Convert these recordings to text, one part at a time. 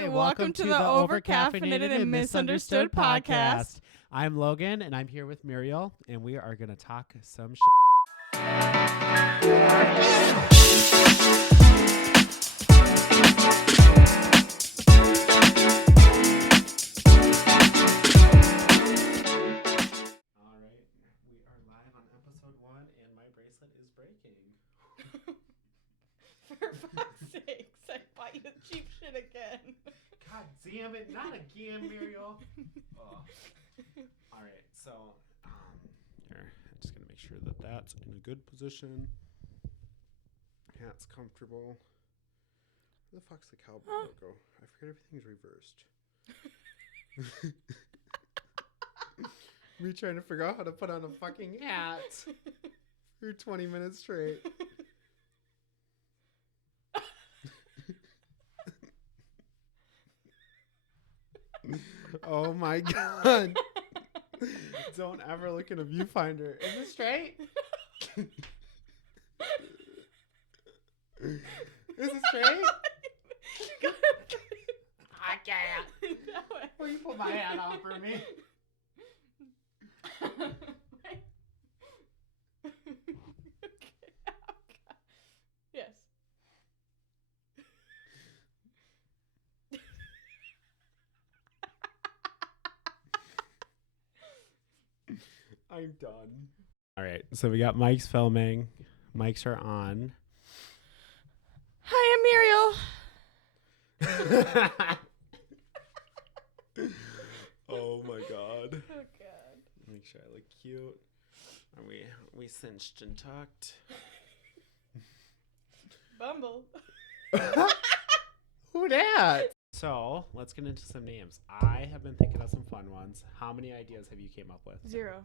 Hi, welcome to the Overcaffeinated and Misunderstood podcast. I'm Logan, and I'm here with Muriel, and we are going to talk some shit. All right, we are live on episode 1, and my bracelet is breaking. For fuck's sakes, I bought you cheap shit again. God damn it, not again, Muriel. Oh. All right, so here, I'm just gonna make sure that that's in a good position. Hat's comfortable. Where the fuck's the cowboy logo? I forget everything's reversed. Me trying to figure out how to put on a fucking hat for 20 minutes straight. Oh my god. Don't ever look in a viewfinder. Is it straight? Is it straight? I can't. Will you put my hat on for me? Yes. I'm done. All right, so we got mics filming. Mics are on. Hi, I'm Muriel. Oh my god. Oh god. Make sure I look cute. Are we cinched and tucked? Bumble. Who dat? So let's get into some names. I have been thinking of some fun ones. How many ideas have you came up with? 0.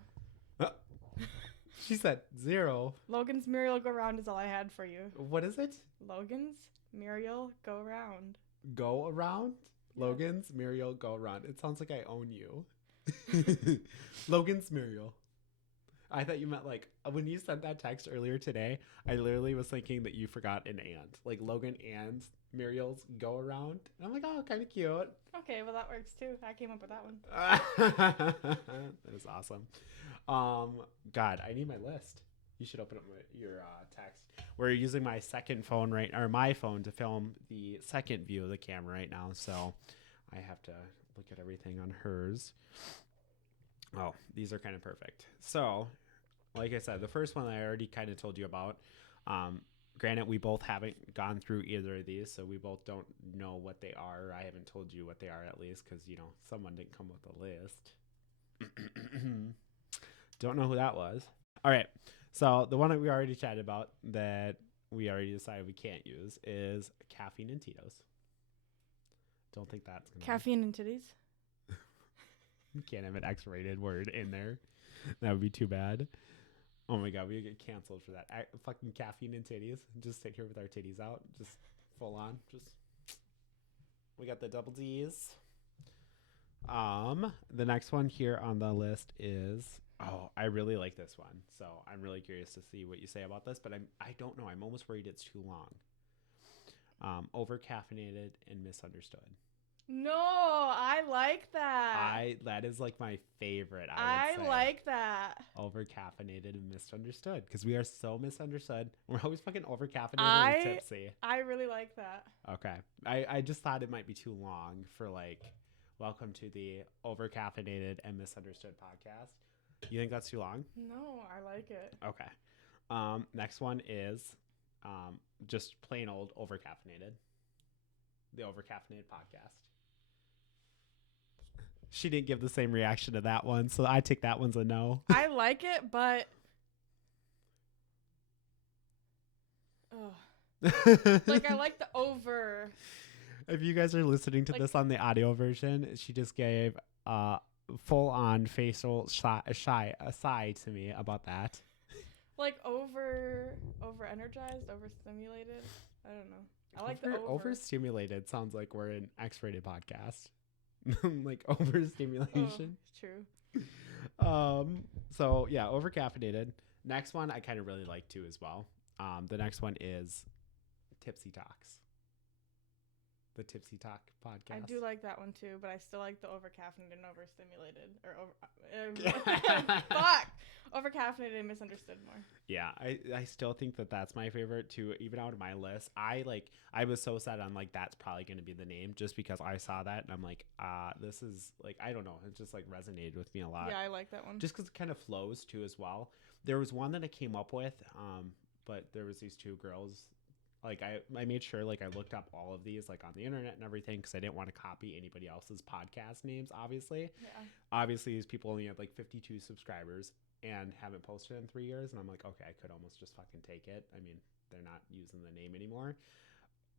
She said 0. Logan's Muriel Go Round is all I had for you. What is it? Logan's Muriel Go Round. Go around? Yeah. Logan's Muriel Go Around. It sounds like I own you. Logan's Muriel. I thought you meant like when you sent that text earlier today, I literally was thinking that you forgot an and. Like Logan and Muriel's Go Around. And I'm like, oh, kind of cute. Okay, well that works too. I came up with that one. That is awesome. God, I need my list. You should open up your text. We're using my second phone my phone to film the second view of the camera right now, so I have to look at everything on hers. Oh, these are kind of perfect. So, like I said, the first one I already kind of told you about. Granted, we both haven't gone through either of these, so we both don't know what they are. I haven't told you what they are at least because, someone didn't come with a list. Don't know who that was. All right. So the one that we already chatted about that we already decided we can't use is caffeine and Tito's. Don't think that's going to Caffeine and titties? You can't have an X-rated word in there. That would be too bad. Oh my god, we would get canceled for that. Fucking caffeine and titties. Just sit here with our titties out. Just full on. We got the double D's. The next one here on the list is... Oh, I really like this one. So I'm really curious to see what you say about this, but I don't know. I'm almost worried it's too long. Over-caffeinated and misunderstood. No, I like that. That is like my favorite. I would say. Like that. Over-caffeinated and misunderstood because we are so misunderstood. We're always fucking over-caffeinated and tipsy. I really like that. Okay. I just thought it might be too long for like, welcome to the Over-caffeinated and Misunderstood podcast. You think that's too long? No, I like it. Okay. Next one is just plain old over-caffeinated. The Over-caffeinated podcast. She didn't give the same reaction to that one, so I take that one's a no. I like it, but... Like, I like the over... If you guys are listening to this on the audio version, she just gave... full-on facial sigh to me about that. Like over-energized, overstimulated. I don't know. I like the over. Overstimulated sounds like we're an X-rated podcast. Like overstimulation. Oh, true. So yeah, over-caffeinated. Next one I kind of really like too as well. The next one is tipsy talks. The Tipsy Talk podcast. I do like that one too, but I still like the overcaffeinated and overstimulated fuck, overcaffeinated and misunderstood more. Yeah, I still think that's my favorite too. Even out of my list, I was so set on like that's probably going to be the name just because I saw that and I'm like, this is like I don't know, it just like resonated with me a lot. Yeah, I like that one. Just because it kind of flows too as well. There was one that I came up with, but there was these two girls. Like I made sure like I looked up all of these like on the internet and everything because I didn't want to copy anybody else's podcast names. Obviously, these people only have like 52 subscribers and haven't posted in 3 years, and I'm like, okay, I could almost just fucking take it. I mean, they're not using the name anymore,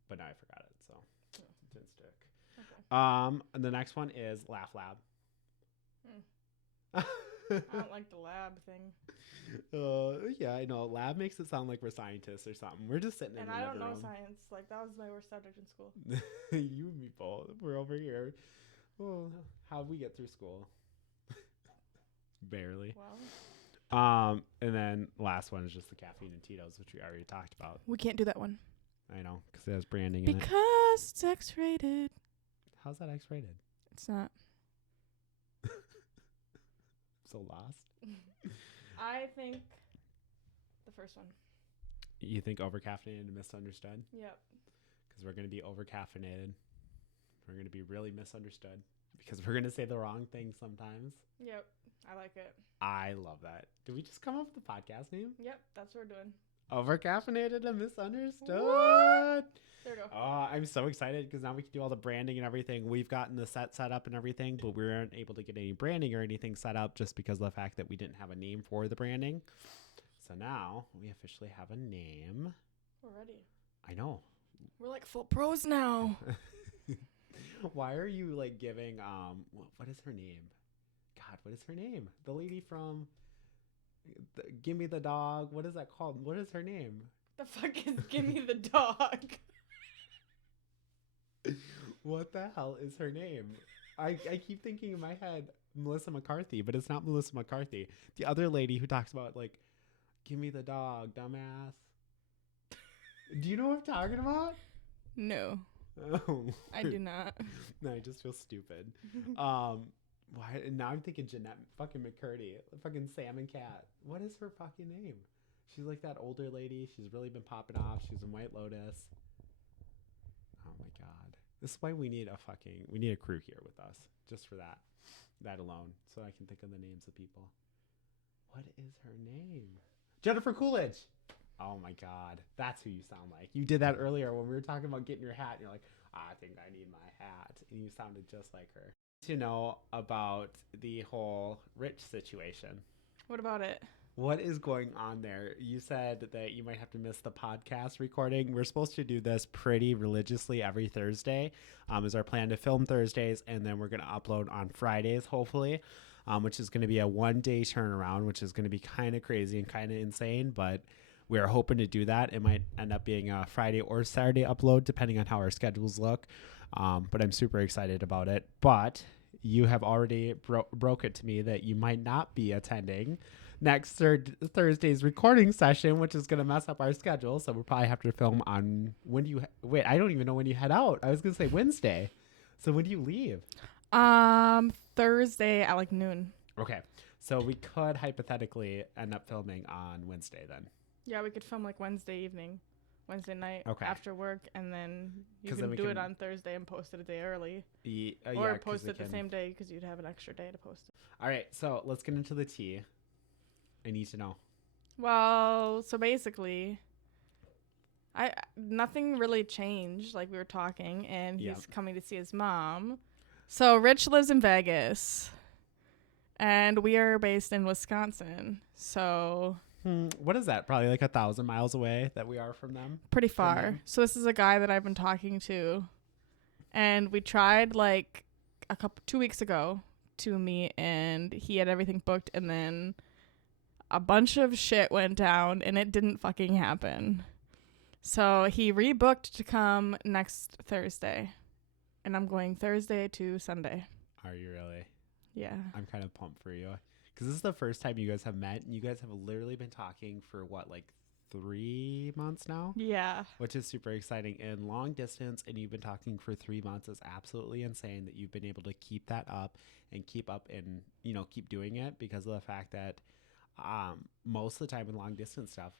but now I forgot it, so it didn't stick. Okay. And the next one is Laugh Lab. I don't like the lab thing. Yeah, I know. Lab makes it sound like we're scientists or something. We're just sitting in and another I don't know room. science. Like that was my worst subject in school. You and me both. We're over here. Oh, how'd we get through school? Barely. Well. And then last one is just the caffeine and Tito's, which we already talked about. We can't do that one. I know, because it has branding in it. Because it's X-rated. How's that X-rated? It's not. So lost. I think the first one. You think overcaffeinated and misunderstood? Yep. Because we're going to be overcaffeinated. We're going to be really misunderstood because we're going to say the wrong thing sometimes. Yep. I like it. I love that. Did we just come up with the podcast name? Yep. That's what we're doing. Overcaffeinated and misunderstood. What? There we go. I'm so excited because now we can do all the branding and everything. We've gotten the set up and everything, but we weren't able to get any branding or anything set up just because of the fact that we didn't have a name for the branding. So now we officially have a name. We're ready. I know. We're like full pros now. Why are you like giving what is her name? God, what is her name? The lady from Give Me the Dog. What is that called? What is her name? The fuck is Give Me the Dog? What the hell is her name? I keep thinking in my head Melissa McCarthy, but it's not Melissa McCarthy. The other lady who talks about like, give me the dog, dumbass. Do you know what I'm talking about? No. Oh, I do not. No, I just feel stupid. Why? Now I'm thinking Jeanette fucking McCurdy, fucking Salmon Cat. What is her fucking name? She's like that older lady. She's really been popping off. She's in White Lotus. Oh my god. This is why we need a crew here with us. Just for that alone. So I can think of the names of people. What is her name? Jennifer Coolidge. Oh my god. That's who you sound like. You did that earlier when we were talking about getting your hat. And you're like, I think I need my hat. And you sounded just like her. To know about the whole Rich situation. What about it? What is going on there? You said that you might have to miss the podcast recording. We're supposed to do this pretty religiously every Thursday. Is our plan to film Thursdays, and then we're going to upload on Fridays, hopefully, which is going to be a one-day turnaround, which is going to be kind of crazy and kind of insane, but we are hoping to do that. It might end up being a Friday or Saturday upload, depending on how our schedules look, but I'm super excited about it. But you have already broke it to me that you might not be attending next Thursday's recording session, which is going to mess up our schedule. So we'll probably have to film on wait, I don't even know when you head out. I was going to say Wednesday. So when do you leave? Thursday at like noon. Okay. So we could hypothetically end up filming on Wednesday then. Yeah, we could film like Wednesday evening, Wednesday night after work, and then you can do it on Thursday and post it a day early. Or post it the same day because you'd have an extra day to post it. All right. So let's get into the tea. I need to know. Well, so basically, nothing really changed. Like we were talking, and he's coming to see his mom. So Rich lives in Vegas, and we are based in Wisconsin. So what is that? Probably like 1,000 miles away that we are from them. Pretty far. So this is a guy that I've been talking to, and we tried like 2 weeks ago to meet, and he had everything booked, and then a bunch of shit went down and it didn't fucking happen. So he rebooked to come next Thursday. And I'm going Thursday to Sunday. Are you really? Yeah. I'm kind of pumped for you. Because this is the first time you guys have met. And you guys have literally been talking for what, like 3 months now. Yeah. Which is super exciting. And long distance, and you've been talking for 3 months, is absolutely insane that you've been able to keep that up and keep up and, you know, keep doing it, because of the fact that most of the time in long distance stuff,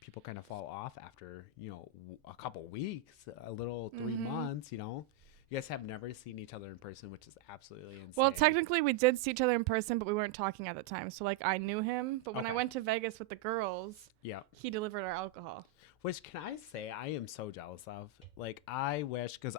people kind of fall off after, you know, a couple weeks, a little 3 months, you know. You guys have never seen each other in person, which is absolutely insane. Well, technically we did see each other in person, but we weren't talking at the time. So, like, I knew him. But when I went to Vegas with the girls, he delivered our alcohol. Which, can I say, I am so jealous of. Like, I wish, because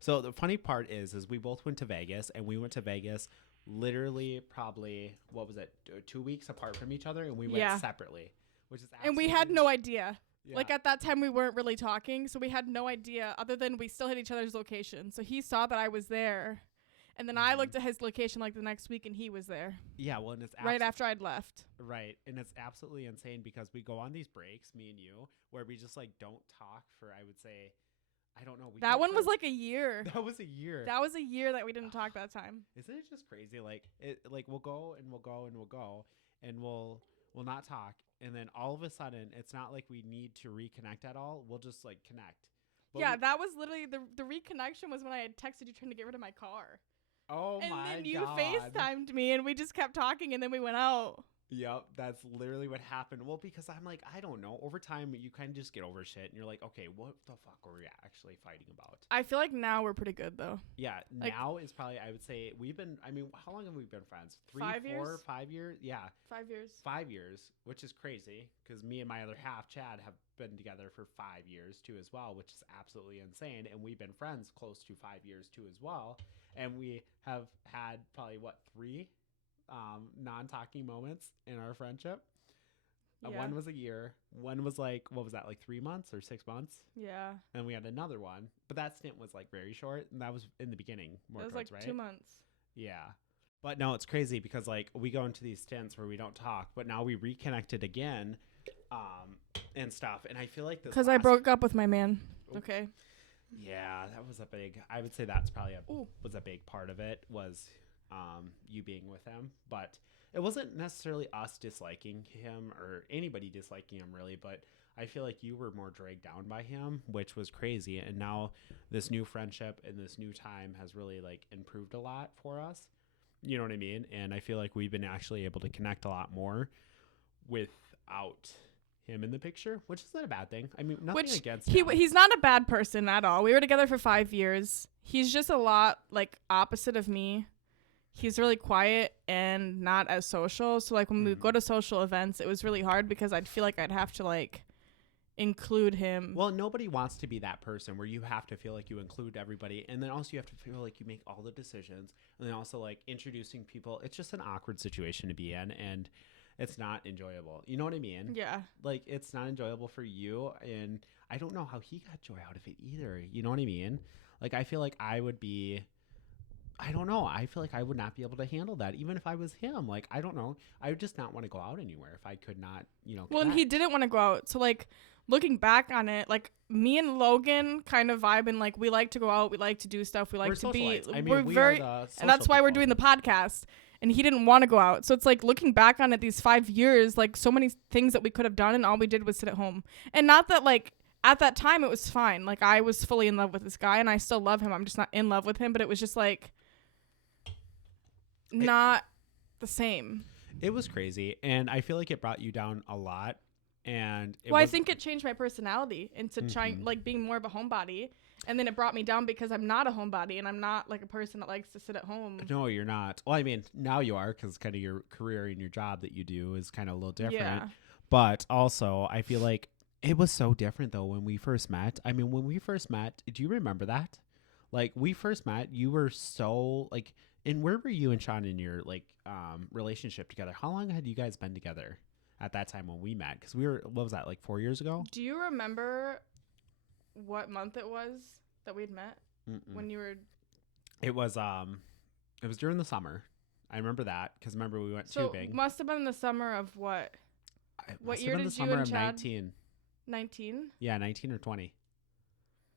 so the funny part is we both went to Vegas, and we went to Vegas literally probably, what was it, 2 weeks apart from each other, and we went separately. Which is and we had no idea. Yeah. Like, at that time, we weren't really talking, so we had no idea, other than we still had each other's location. So he saw that I was there, and then I looked at his location, like, the next week, and he was there. Yeah, well, and it's right after I'd left. Right, and it's absolutely insane, because we go on these breaks, me and you, where we just, like, don't talk for, I would say, I don't know. That one was, like, a year. That was a year. That was a year that we didn't talk that time. Isn't it just crazy? Like, we'll go, and we'll go, and we'll go, and we'll not talk. And then all of a sudden, it's not like we need to reconnect at all. We'll just, like, connect. But yeah, that was literally the reconnection was when I had texted you trying to get rid of my car. Oh, my God. And then you FaceTimed me, and we just kept talking, and then we went out. Yep, that's literally what happened. Well, because I'm like, I don't know. Over time, you kind of just get over shit, and you're like, okay, what the fuck were we actually fighting about? I feel like now we're pretty good, though. Yeah, like, now is probably, I would say, how long have we been friends? 3, 5 4, years? 5 years? Yeah. 5 years. 5 years, which is crazy, because me and my other half, Chad, have been together for 5 years, too, as well, which is absolutely insane. And we've been friends close to 5 years, too, as well. And we have had probably, 3 non-talking moments in our friendship. One was a year. One was like, what was that, like 3 months or 6 months? Yeah. And we had another one, but that stint was like very short, and that was in the beginning. It was like 2 months. Yeah. But no, it's crazy, because like we go into these stints where we don't talk, but now we reconnected again, and stuff. And I feel like this, because I broke up with my man. Okay. Yeah, that was I would say that's probably was a big part of it, was you being with him. But it wasn't necessarily us disliking him or anybody disliking him, really, but I feel like you were more dragged down by him, which was crazy. And now this new friendship and this new time has really, like, improved a lot for us. You know what I mean? And I feel like we've been actually able to connect a lot more without him in the picture, which isn't a bad thing. I mean, nothing against him. He's not a bad person at all. We were together for 5 years. He's just a lot, like, opposite of me. He's really quiet and not as social. So, like, when we go to social events, it was really hard, because I'd feel like I'd have to, like, include him. Well, nobody wants to be that person where you have to feel like you include everybody, and then also you have to feel like you make all the decisions, and then also, like, introducing people. It's just an awkward situation to be in, and it's not enjoyable. You know what I mean? Yeah. Like, it's not enjoyable for you, and I don't know how he got joy out of it either. You know what I mean? Like, I feel like I would be... I don't know. I feel like I would not be able to handle that, even if I was him. Like, I don't know. I would just not want to go out anywhere if I could not, you know. Well, and he didn't want to go out. So, like, looking back on it, like, me and Logan kind of vibe, and, like, we like to go out. We like to do stuff. We like to be. I mean, we're very, and that's why we're doing the podcast. And he didn't want to go out. So it's like, looking back on it, these 5 years, like, so many things that we could have done, and all we did was sit at home. And not that, like, at that time it was fine. Like, I was fully in love with this guy, and I still love him. I'm just not in love with him. But it was just like, not the same. It was crazy, and I feel like it brought you down a lot. And I think it changed my personality into trying, like, being more of a homebody, and then it brought me down because I'm not a homebody, and I'm not, like, a person that likes to sit at home. No, you're not. Well, I mean, now you are, because kind of your career and your job that you do is kind of a little different. Yeah. But also, I feel like it was so different though when we first met. I mean, when we first met, do you remember that? Like, we first met, you were so, like. And where were you and Sean in your, like, relationship together? How long had you guys been together at that time when we met? Because we were, what was that, like 4 years ago? Do you remember what month it was that we'd met? When you were... It was during the summer. I remember that, because remember we went tubing. So must have been the summer of what? What year did you and Chad? 19. 19? Yeah, 19 or 20.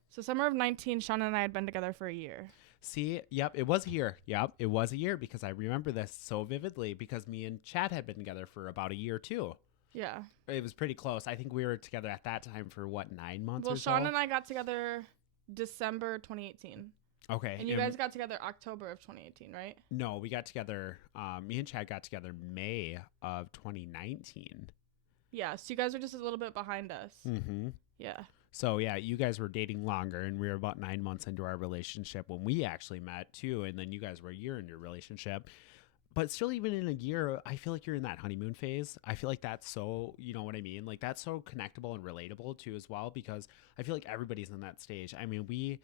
So summer of 19, Sean and I had been together for a year. See, yep, it was a year. Yep, it was a year, because I remember this so vividly, because me and Chad had been together for about a year too. Yeah. It was pretty close. I think we were together at that time for what, 9 months Well, or so? Sean and I got together December 2018. Okay. And you guys got together October of 2018, right? No, we got together. Me and Chad got together May of 2019. Yeah, so you guys were just a little bit behind us. Mm-hmm. Yeah. So yeah, you guys were dating longer, and we were about 9 months into our relationship when we actually met too. And then you guys were a year into your relationship. But still, even in a year, I feel like you're in that honeymoon phase. I feel like that's so, you know what I mean? Like, that's so connectable and relatable too as well, because I feel like everybody's in that stage. I mean, we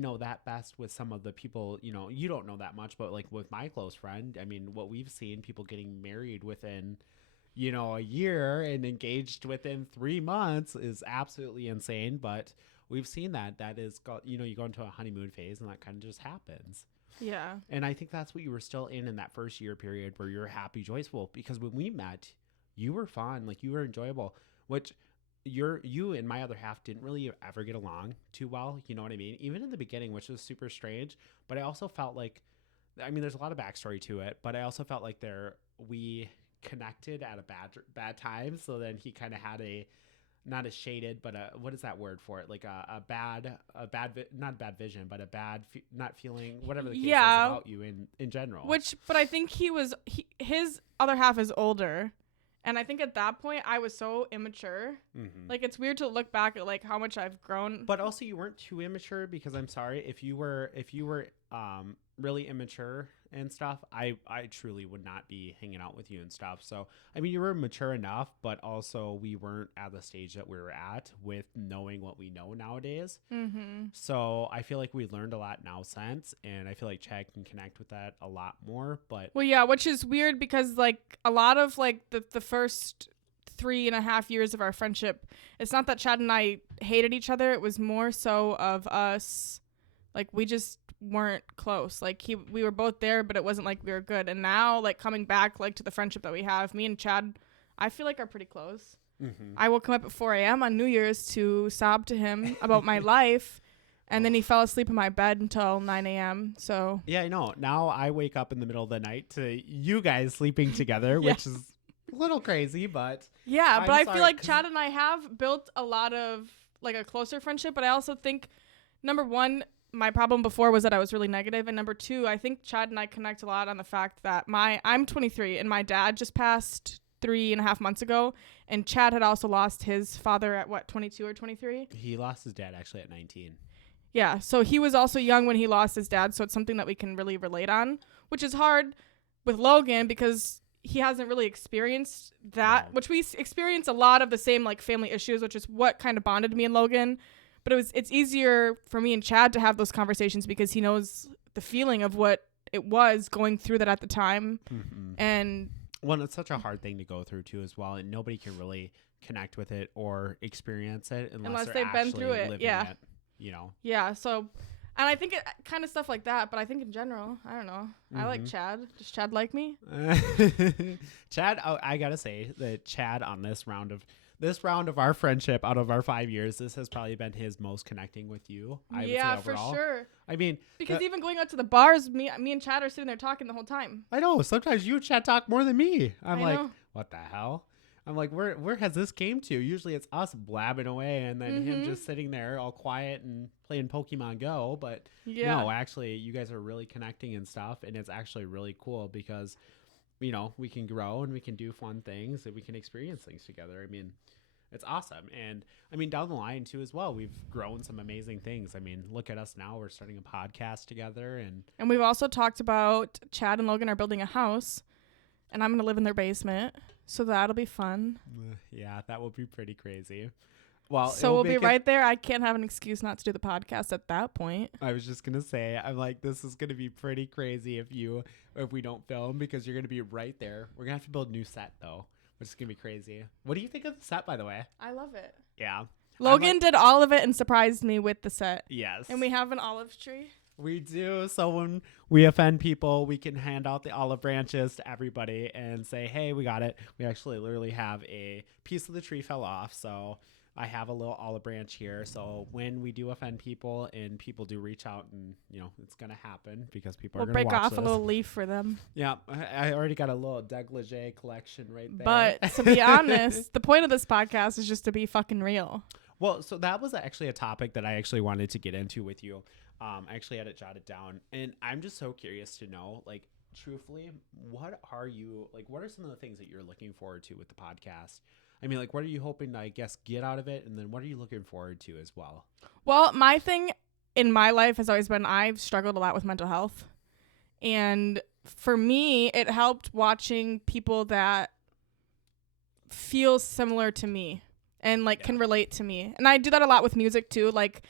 know that best with some of the people, you know, you don't know that much, but like with my close friend, I mean, what we've seen, people getting married within, you know, a year and engaged within 3 months is absolutely insane. But we've seen that is, you know, you go into a honeymoon phase and that kind of just happens. Yeah. And I think that's what you were still in that first year period where you're happy, joyful, because when we met, you were fun, like you were enjoyable, which you and my other half didn't really ever get along too well. You know what I mean? Even in the beginning, which was super strange. But I also felt like, I mean, there's a lot of backstory to it, but I also felt like we connected at a bad time. So then he kind of had not a shaded, but what is that word for it? Like not a bad vision, but not feeling, whatever the case is about you in general. But I think his other half is older. And I think at that point I was so immature. Mm-hmm. Like, it's weird to look back at like how much I've grown. But also you weren't too immature, because I'm sorry, if you were really immature and stuff, I truly would not be hanging out with you and stuff. So, I mean, you were mature enough, but also we weren't at the stage that we were at with knowing what we know nowadays. Mm-hmm. So I feel like we learned a lot now since, and I feel like Chad can connect with that a lot more. But well, yeah, which is weird because like a lot of like the first 3.5 years of our friendship, it's not that Chad and I hated each other. It was more so of us, like, we just weren't close. Like, we were both there, but it wasn't like we were good. And now, like, coming back like to the friendship that we have, me and Chad, I feel like are pretty close. Mm-hmm. I woke him up at 4 a.m. on New Year's to sob to him about my life. And then he fell asleep in my bed until 9 a.m. So yeah, I know. Now I wake up in the middle of the night to you guys sleeping together, yeah. which is a little crazy, but yeah. But I feel like Chad and I have built a lot of like a closer friendship. But I also think, number one, my problem before was that I was really negative, and number two, I think Chad and I connect a lot on the fact that I'm 23 and my dad just passed 3.5 months ago, and Chad had also lost his father at what, 22 or 23? He lost his dad actually at 19. Yeah, so he was also young when he lost his dad, so it's something that we can really relate on, which is hard with Logan because he hasn't really experienced that, no. Which we experience a lot of the same like family issues, which is what kind of bonded me and Logan. But it's easier for me and Chad to have those conversations because he knows the feeling of what it was going through that at the time. Mm-hmm. And well, it's such a hard thing to go through too as well, and nobody can really connect with it or experience it unless they've been through it. Yeah. You know. Yeah. So, and I think it kind of stuff like that, but I think in general, I don't know. Mm-hmm. I like Chad. Does Chad like me? Chad, I gotta say that Chad on this round of our friendship, out of our 5 years, this has probably been his most connecting with you. I would say overall. For sure. I mean, because even going out to the bars, me and Chad are sitting there talking the whole time. I know. Sometimes you and Chad talk more than me. I'm like, what the hell? I'm like, where has this came to? Usually it's us blabbing away and then him just sitting there all quiet and playing Pokemon Go. But no, actually, you guys are really connecting and stuff. And it's actually really cool because, you know, we can grow and we can do fun things and we can experience things together. I mean, it's awesome. And I mean, down the line too, as well, we've grown some amazing things. I mean, look at us now. We're starting a podcast together. And we've also talked about Chad and Logan are building a house. And I'm going to live in their basement. So that'll be fun. Yeah, that will be pretty crazy. Well, so we'll be right there. I can't have an excuse not to do the podcast at that point. I was just going to say, I'm like, this is going to be pretty crazy if we don't film, because you're going to be right there. We're going to have to build a new set, though, which is going to be crazy. What do you think of the set, by the way? I love it. Yeah. Logan did all of it and surprised me with the set. Yes. And we have an olive tree. We do. So when we offend people, we can hand out the olive branches to everybody and say, hey, we got it. We actually literally have a piece of the tree fell off. So I have a little olive branch here. So when we do offend people and people do reach out and, it's going to happen because people are We'll going to break watch off this. a little leaf for them. Yeah, I already got a little dégagé collection right there. But to be honest, the point of this podcast is just to be fucking real. Well, so that was actually a topic that I actually wanted to get into with you. I actually had it jotted down. And I'm just so curious to know, like, truthfully, what are some of the things that you're looking forward to with the podcast? I mean, like, what are you hoping to, I guess, get out of it? And then what are you looking forward to as well? Well, my thing in my life has always been I've struggled a lot with mental health. And for me, it helped watching people that feel similar to me and, like, can relate to me. And I do that a lot with music, too. Like,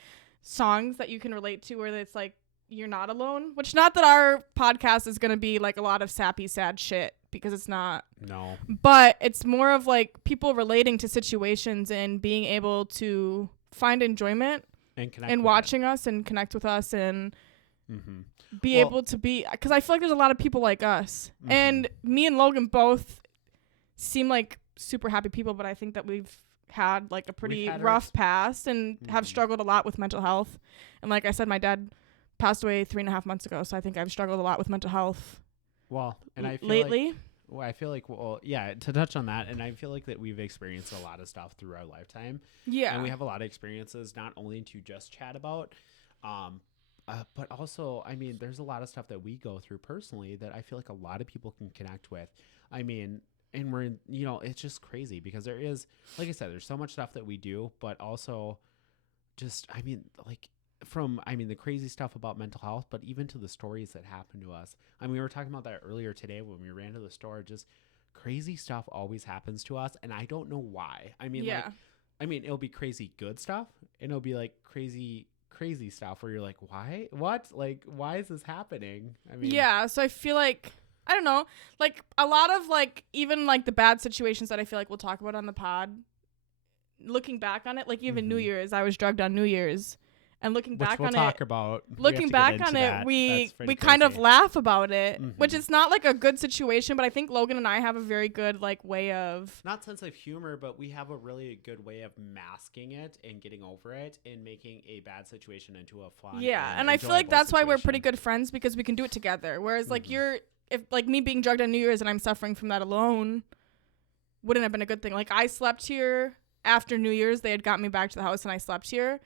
songs that you can relate to where it's, like, you're not alone. Which, not that our podcast is going to be, like, a lot of sappy, sad shit. Because it's not. No. But it's more of like people relating to situations and being able to find enjoyment and connect and watching us and connect with us and be able to be. Because I feel like there's a lot of people like us. And me and Logan both seem like super happy people, but I think that we've had like a pretty rough past and have struggled a lot with mental health. And like I said, my dad passed away 3.5 months ago. So I think I've struggled a lot with mental health. Well, and I feel lately, to touch on that, and I feel like that we've experienced a lot of stuff through our lifetime. Yeah. And we have a lot of experiences, not only to just chat about, but also, I mean, there's a lot of stuff that we go through personally that I feel like a lot of people can connect with. I mean, and we're, it's just crazy because there is, like I said, there's so much stuff that we do, but also just, I mean, like, the crazy stuff about mental health, but even to the stories that happen to us. I mean, we were talking about that earlier today when we ran to the store. Just crazy stuff always happens to us, and I don't know why. I mean, it'll be crazy good stuff, and it'll be like crazy stuff where you're like, why? What? Like, why is this happening? I mean, yeah. So I feel like, I don't know, like a lot of like even like the bad situations that I feel like we'll talk about on the pod. Looking back on it, like even New Year's, I was drugged on New Year's. And looking back on it, we kind of laugh about it, which is not like a good situation. But I think Logan and I have a very good like way of not sense of humor, but we have a really good way of masking it and getting over it and making a bad situation into a fun. Yeah, and I feel like that's why we're pretty good friends because we can do it together. Whereas like if like me being drugged on New Year's and I'm suffering from that alone, wouldn't have been a good thing. Like I slept here after New Year's, they had got me back to the house and I slept here.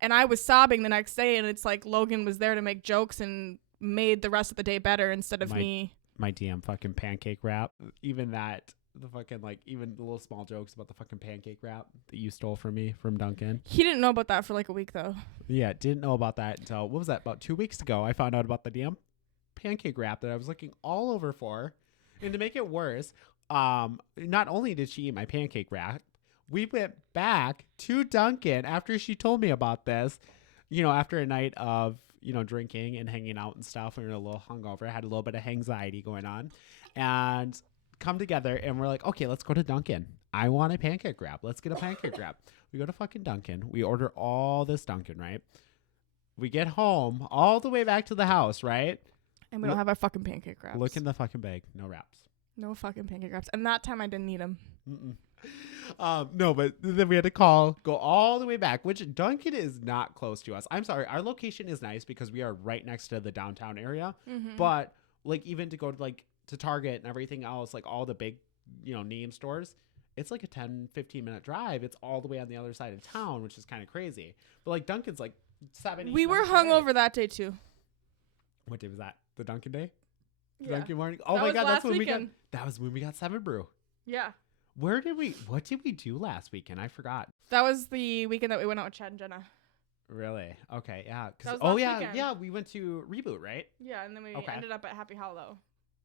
And I was sobbing the next day, and it's like Logan was there to make jokes and made the rest of the day better instead of me. My damn fucking pancake wrap. Even that, the fucking, like, even the little small jokes about the fucking pancake wrap that you stole from me from Duncan. He didn't know about that for like a week, though. Yeah, didn't know about that until, what was that, about 2 weeks ago. I found out about the damn pancake wrap that I was looking all over for. And to make it worse, not only did she eat my pancake wrap, we went back to Duncan after she told me about this, after a night of, drinking and hanging out and stuff. We were a little hungover, had a little bit of anxiety going on, and come together and we're like, okay, let's go to Duncan. I want a pancake wrap. Let's get a pancake wrap. We go to fucking Duncan. We order all this Duncan, right? We get home all the way back to the house, right? And we don't have our fucking pancake wraps. Look in the fucking bag. No wraps. No fucking pancake wraps. And that time I didn't eat them. No, but then we had to go all the way back, which Duncan is not close to us. I'm sorry. Our location is nice because we are right next to the downtown area. But like even to go to like to Target and everything else, like all the big, name stores, it's like a 10-15 minute drive. It's all the way on the other side of town, which is kind of crazy. But like Duncan's like 7. We were hungover that day too. What day was that? The Duncan day? Yeah. Duncan morning? Oh my God, that's when weekend. that was when we got 7 Brew. Yeah. What did we do last weekend? I forgot. That was the weekend that we went out with Chad and Jenna. Really? Okay, yeah. Weekend. Yeah, we went to Reboot, right? Yeah, and then we ended up at Happy Hollow.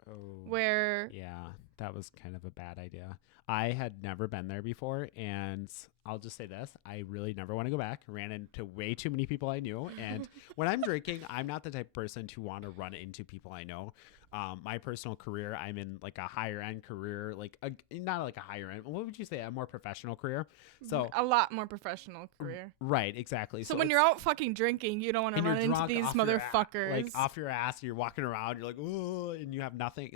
Oh. Where yeah, that was kind of a bad idea. I had never been there before, and I'll just say this. I really never want to go back. I ran into way too many people I knew, and when I'm drinking, I'm not the type of person to want to run into people I know. My personal career, I'm in like a higher end career, like not like a higher end. What would you say? A more professional career? So a lot more professional career. Right, exactly. So when you're out fucking drinking, you don't want to run into these motherfuckers. Like off your ass, you're walking around, you're like, oh, and you have nothing.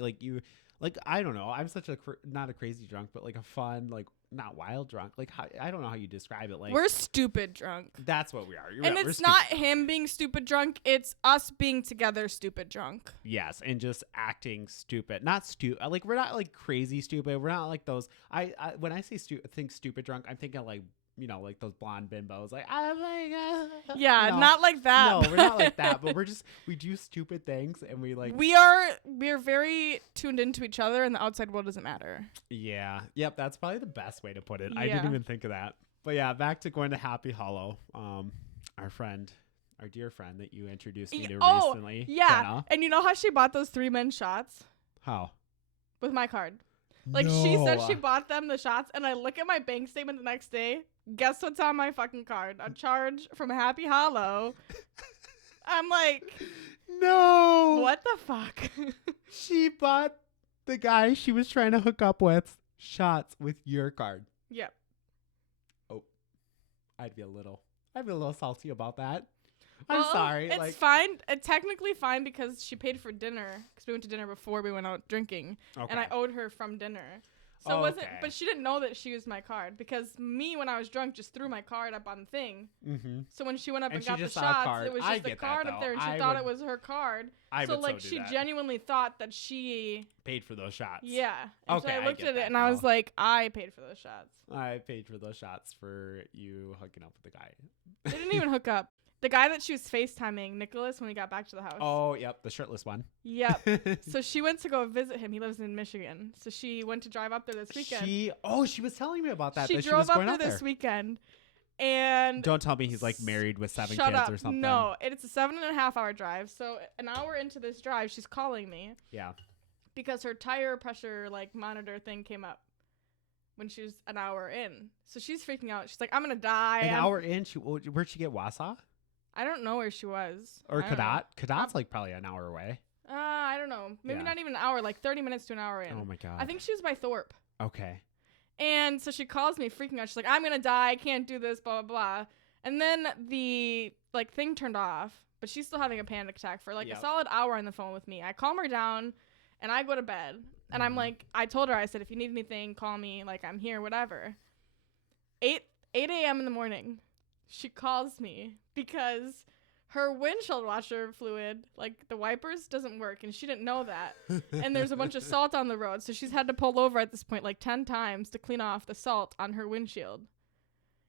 Like, I don't know. I'm such a not a crazy drunk, but like a fun, like not wild drunk. Like I don't know how you describe it. Like We're stupid drunk. that's what we are. And it's not him being stupid drunk. It's us being together stupid drunk. Yes, and just acting stupid. Not stupid. Like we're not like crazy stupid. We're not like those. I when I say think stupid drunk, I'm thinking like, you know, like those blonde bimbos. Like oh my god. Yeah, no, not like that. No, we're not like that. But we do stupid things, and we like. We're very tuned into each other, and the outside world doesn't matter. Yeah. Yep. That's probably the best way to put it. Yeah. I didn't even think of that. But yeah, back to going to Happy Hollow. Our dear friend that you introduced me to recently. Yeah. Jenna. And you know how she bought those 3 men shots? How? With my card. Like she said she bought them the shots, and I look at my bank statement the next day. Guess what's on my fucking card? A charge from Happy Hollow. I'm like, no. what the fuck? She bought the guy she was trying to hook up with shots with your card. Yep. Oh, I'd be a little salty about that. I'm Well, sorry. It's like, fine. It's technically fine because she paid for dinner because we went to dinner before we went out drinking, okay. and I owed her from dinner. So it wasn't, but she didn't know that she used my card because me, when I was drunk, just threw my card up on the thing. Mm-hmm. So when she went up and she got the just saw a shots, card. it was I just the get that, card up though. there, and she thought it was her card. So like she genuinely thought that she paid for those shots. Yeah. And Okay, so I looked at it that, and I was like, I paid for those shots. I paid for those shots for you hooking up with the guy. They didn't even hook up. The guy that she was FaceTiming, Nicholas, when we got back to the house. Oh, yep, the shirtless one. Yep. So she went to go visit him. He lives in Michigan. So she went to drive up there this weekend. She was telling me about that. She that drove she was up there this weekend. And don't tell me he's like married with 7 shut kids up. or something. No, it's a 7.5 hour drive. So an hour into this drive, she's calling me. Yeah. Because her tire pressure like monitor thing came up when she was an hour in. So she's freaking out. She's like, I'm going to die. An hour in? Where'd she get Wausau? I don't know where she was. Or Cadott? Cadott's like probably an hour away. I don't know. Maybe not even an hour, like 30 minutes to an hour in. Oh my God. I think she was by Thorpe. Okay. And so she calls me freaking out. She's like, I'm going to die. I can't do this, blah, blah, blah. And then the like thing turned off, but she's still having a panic attack for like a solid hour on the phone with me. I calm her down and I go to bed. And I'm like, I told her, I said, if you need anything, call me. Like, I'm here, whatever. 8 a.m. in the morning, she calls me because her windshield washer fluid, like the wipers, doesn't work. And she didn't know that. And there's a bunch of salt on the road. So she's had to pull over at this point like 10 times to clean off the salt on her windshield.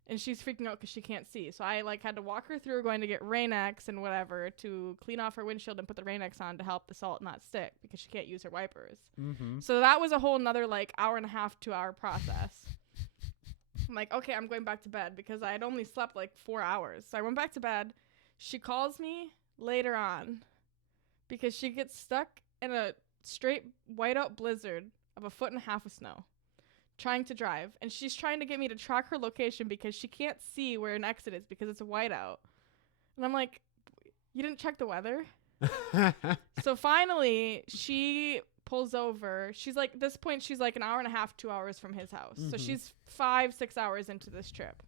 And she's freaking out because she can't see. So I like had to walk her through going to get Rain-X and whatever to clean off her windshield and put the Rain-X on to help the salt not stick because she can't use her wipers. Mm-hmm. So that was a whole nother like hour and a half, 2 hour process. I'm like, okay, I'm going back to bed because I had only slept like 4 hours. So I went back to bed. She calls me later on because she gets stuck in a straight whiteout blizzard of 1.5 feet of snow trying to drive. And she's trying to get me to track her location because she can't see where an exit is because it's a whiteout. And I'm like, you didn't check the weather? So finally, she pulls over. She's like, this point, she's like an hour and a half, 2 hours from his house. Mm-hmm. So she's 5-6 hours into this trip.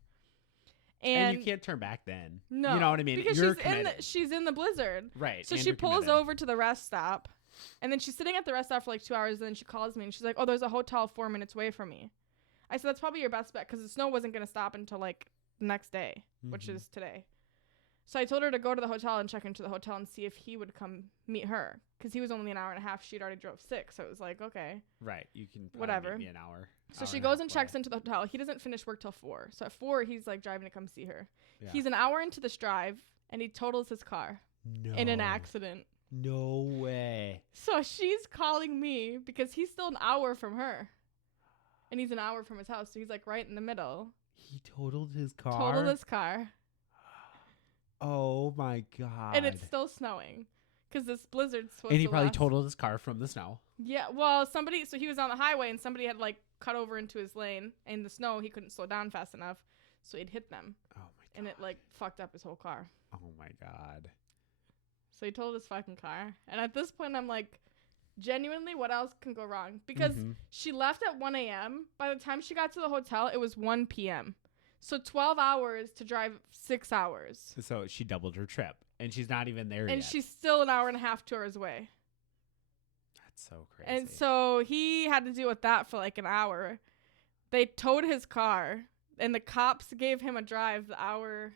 And you can't turn back then. No. You know what I mean? Because she's in the blizzard. Right. So she pulls over to the rest stop. And then she's sitting at the rest stop for like 2 hours. And then she calls me and she's like, oh, there's a hotel 4 minutes away from me. I said, that's probably your best bet because the snow wasn't going to stop until like the next day, which is today. So I told her to go to the hotel and check into the hotel and see if he would come meet her. Because he was only an hour and a half. She'd already drove 6. So it was like, okay. Right. You can whatever. Meet me an hour. So she goes and checks into the hotel. He doesn't finish work till 4. So at 4, he's like driving to come see her. Yeah. He's an hour into this drive and he totals his car in an accident. No way. So she's calling me because he's still an hour from her. And he's an hour from his house. So he's like right in the middle. He totaled his car? Totaled his car. Oh my God. And it's still snowing. Because this blizzard's supposed to And he probably last. totaled his car from the snow. Yeah, well, so he was on the highway and somebody had like cut over into his lane. And the snow, he couldn't slow down fast enough. So he'd hit them. Oh my God. And it like fucked up his whole car. Oh my God. So he totaled his fucking car. And at this point, I'm like, genuinely, what else can go wrong? Because she left at 1 a.m. By the time she got to the hotel, it was 1 p.m. So 12 hours to drive 6 hours. So she doubled her trip. And she's not even there yet. And she's still an hour and a half, 2 hours away. That's so crazy. And so he had to deal with that for like an hour. They towed his car, and the cops gave him a drive the hour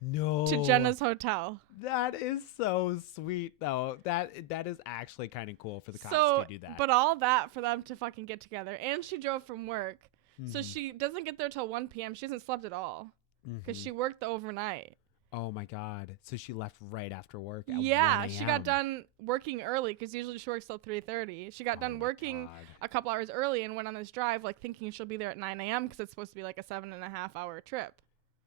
to Jenna's hotel. That is so sweet, though. That is actually kind of cool for the cops to do that. But all that for them to fucking get together. And she drove from work. Mm-hmm. So she doesn't get there till 1 p.m. She hasn't slept at all because Mm-hmm. she worked the overnight. Oh, my God. So she left right after work at 1 she got done working early because usually she works till 3:30. She got done working a couple hours early and went on this drive like thinking she'll be there at 9 a.m. because it's supposed to be like a 7.5-hour trip.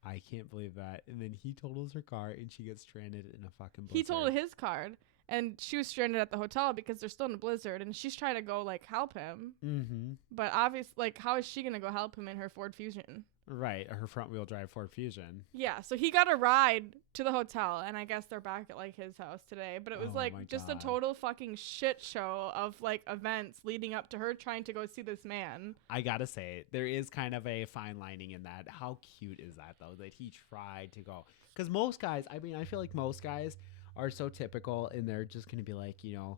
I can't believe that. And then he totaled her car and she gets stranded in a fucking blizzard. He totaled his car and she was stranded at the hotel because they're still in a blizzard and she's trying to go like help him. Mm-hmm. But obviously, like, how is she going to go help him in her Ford Fusion? Right. Her front wheel drive Ford Fusion. Yeah. So he got a ride to the hotel and I guess they're back at like his house today. But it was like just a total fucking shit show of like events leading up to her trying to go see this man. I gotta say, there is kind of a fine lining in that. How cute is that, though, that he tried to go? Because most guys, I mean, I feel like most guys are so typical and they're just going to be like, you know,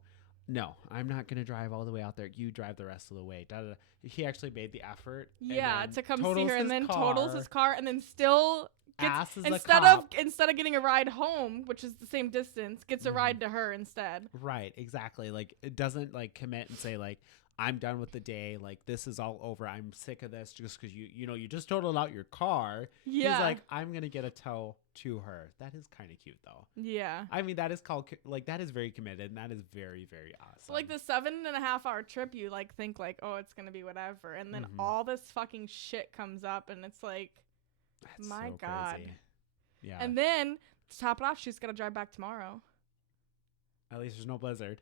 no, I'm not going to drive all the way out there. You drive the rest of the way. Da, da, da. He actually made the effort. Yeah, to come see her and then car, totals his car and then still gets, instead of getting a ride home, which is the same distance, gets a ride to her instead. Right, exactly. Like, it doesn't like commit and say like, I'm done with the day. Like, this is all over. I'm sick of this just because you just totaled out your car. Yeah. He's like, I'm going to get a tow to her. That is kind of cute, though. Yeah. I mean, that is called, like, that is very committed. And that is very, very awesome. So, like, the 7.5-hour trip, you, like, think, like, oh, it's going to be whatever. And then all this fucking shit comes up. And it's like, that's my so God. Crazy. Yeah. And then, to top it off, she's going to drive back tomorrow. At least there's no blizzard.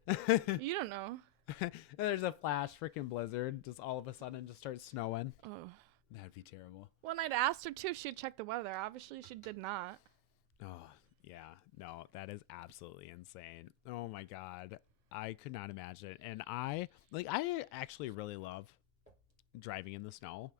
You don't know. And there's a flash freaking blizzard. Just all of a sudden just starts snowing. Oh. That'd be terrible. Well, and I'd asked her, too, if she'd check the weather. Obviously, she did not. Oh, yeah. No, that is absolutely insane. Oh, my God. I could not imagine. And I actually really love driving in the snow.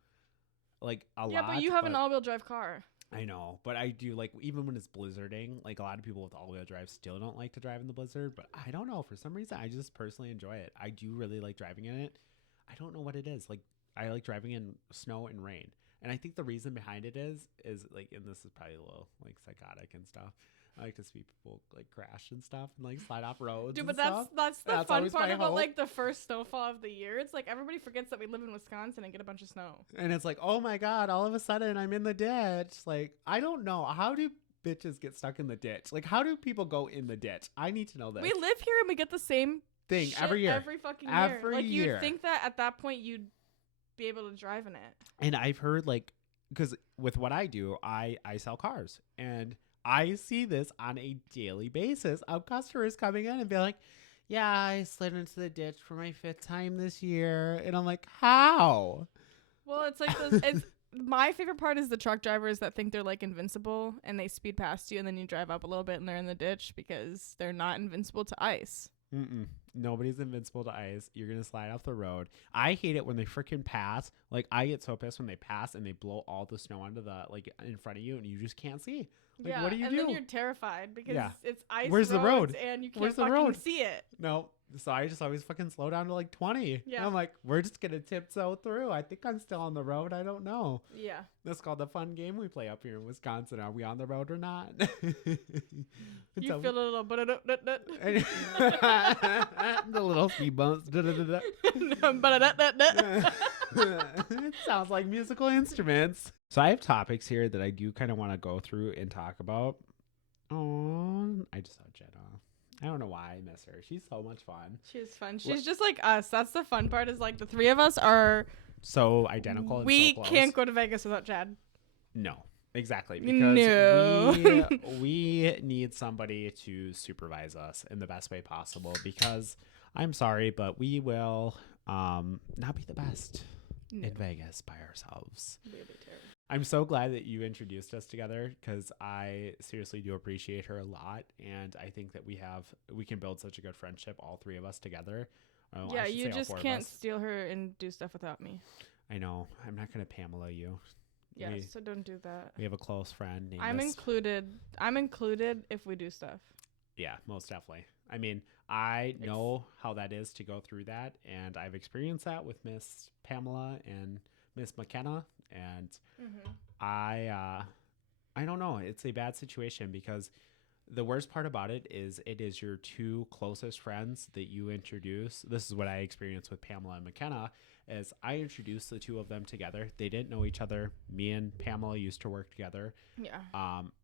Like, a lot. Yeah, but you have an all-wheel drive car. I know, but I do, like, even when it's blizzarding, like, a lot of people with all-wheel drive still don't like to drive in the blizzard, but I don't know. For some reason, I just personally enjoy it. I do really like driving in it. I don't know what it is. Like, I like driving in snow and rain. And I think the reason behind it is like, and this is probably a little, like, psychotic and stuff. I like to see people, like, crash and stuff and, like, slide off roads. Dude, and but stuff. that's the fun part about, hope. like, the first snowfall of the year. It's like everybody forgets that we live in Wisconsin and get a bunch of snow. And it's like, oh, my God, all of a sudden I'm in the ditch. Like, I don't know. How do bitches get stuck in the ditch? Like, how do people go in the ditch? I need to know this. We live here and we get the same thing shit every year. Every fucking year. Every like, year. You'd think that at that point you'd be able to drive in it. And I've heard, like, because with what I do, I sell cars. And I see this on a daily basis of customers coming in and be like, yeah, I slid into the ditch for my 5th time this year. And I'm like, how? Well, it's like it's my favorite part is the truck drivers that think they're like invincible and they speed past you and then you drive up a little bit and they're in the ditch because they're not invincible to ice. Mm-mm. Nobody's invincible to ice. You're going to slide off the road. I hate it when they freaking pass. Like, I get so pissed when they pass and they blow all the snow onto the, like, in front of you and you just can't see. Like, yeah, what do you and do? then you're terrified because it's ice. Where's the road? And you can't Where's the fucking road? see it. No. So I just always fucking slow down to like 20. Yeah. And I'm like, we're just going to tiptoe through. I think I'm still on the road. I don't know. Yeah. That's called the fun game we play up here in Wisconsin. Are we on the road or not? You feel a little the little speed bumps. It sounds like musical instruments. So I have topics here that I do kind of want to go through and talk about. Oh, I just saw Jenna. I don't know why I miss her. She's so much fun. She's fun. She's just like us. That's the fun part is like the three of us are so identical. And we so close. can't go to Vegas without Chad. No, exactly. Because we need somebody to supervise us in the best way possible because I'm sorry, but we will not be the best in Vegas by ourselves. Really terrible. I'm so glad that you introduced us together because I seriously do appreciate her a lot. And I think that we can build such a good friendship, all three of us together. Yeah, you just can't steal her and do stuff without me. I know. I'm not going to Pamela you. Yeah, so don't do that. We have a close friend named I'm included if we do stuff. Yeah, most definitely. I mean, I know how that is to go through that, and I've experienced that with Miss Pamela and Miss McKenna, and I don't know. It's a bad situation because the worst part about it is your two closest friends that you introduce. This is what I experienced with Pamela and McKenna. Is I introduced the two of them together. They didn't know each other. Me and Pamela used to work together. Yeah.